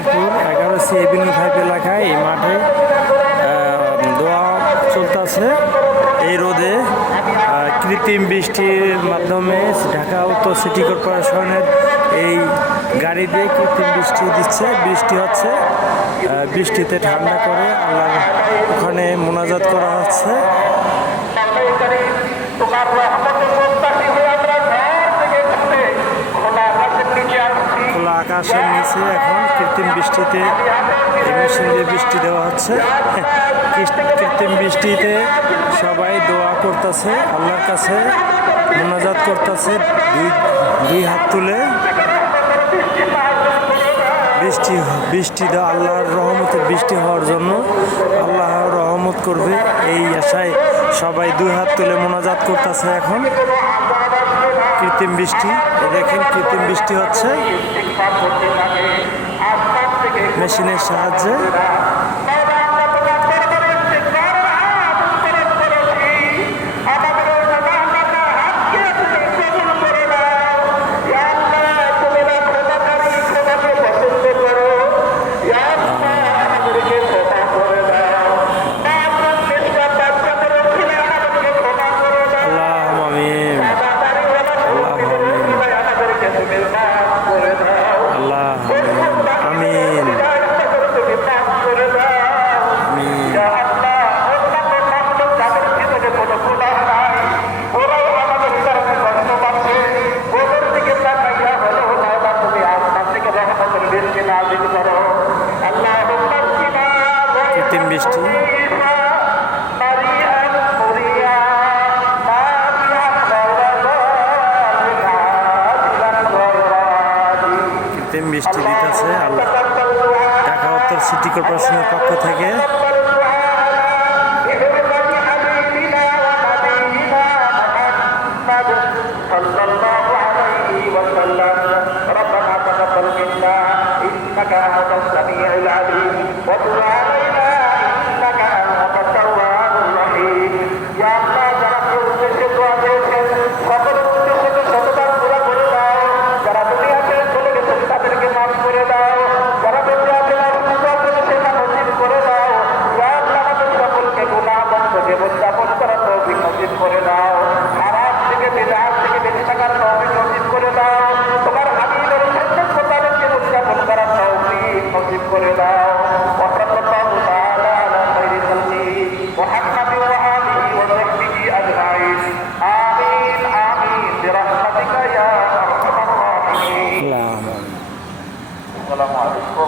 আছি Avenue five এলাকায় এই মাঠে দোয়া চলতেছে। এই রোদে কৃত্রিম বৃষ্টির মাধ্যমে ঢাকা উত্তর সিটি কর্পোরেশনের এই গাড়ি দিয়ে কৃত্রিম বৃষ্টি দিচ্ছে। বৃষ্টি হচ্ছে বৃষ্টিতে ঠান্ডা করে আল্লাহ ওখানে মোনাজাত করা হচ্ছে। আকাশের নিচে এখন কৃত্রিম বৃষ্টিতে মেশিন দিয়ে বৃষ্টি দেওয়া হচ্ছে। কৃত্রিম বৃষ্টিতে সবাই দোয়া করতেছে, আল্লাহর কাছে মোনাজাত করতেছে, দুই দুই হাত তুলে বৃষ্টি বৃষ্টি দেওয়া, আল্লাহর রহমতের বৃষ্টি হওয়ার জন্য আল্লাহ রহমত করবে এই আশায় সবাই দুই হাত তুলে মোনাজাত করতেছে এখন। কৃত্রিম বৃষ্টি দেখেন কৃত্রিম বৃষ্টি হচ্ছে ইস্তিগফার করতে থাকে আসমান থেকে মেশিনের সাহায্যে বৃষ্টি কৃত্রিম বৃষ্টি দিতেছে আল্লাহ ঢাকা উত্তর সিটি কর্পোরেশনের পক্ষ থেকে صلى الله عليه وسلم ربنا تقبل منا انك انت السميع العليم মোহাম্মদ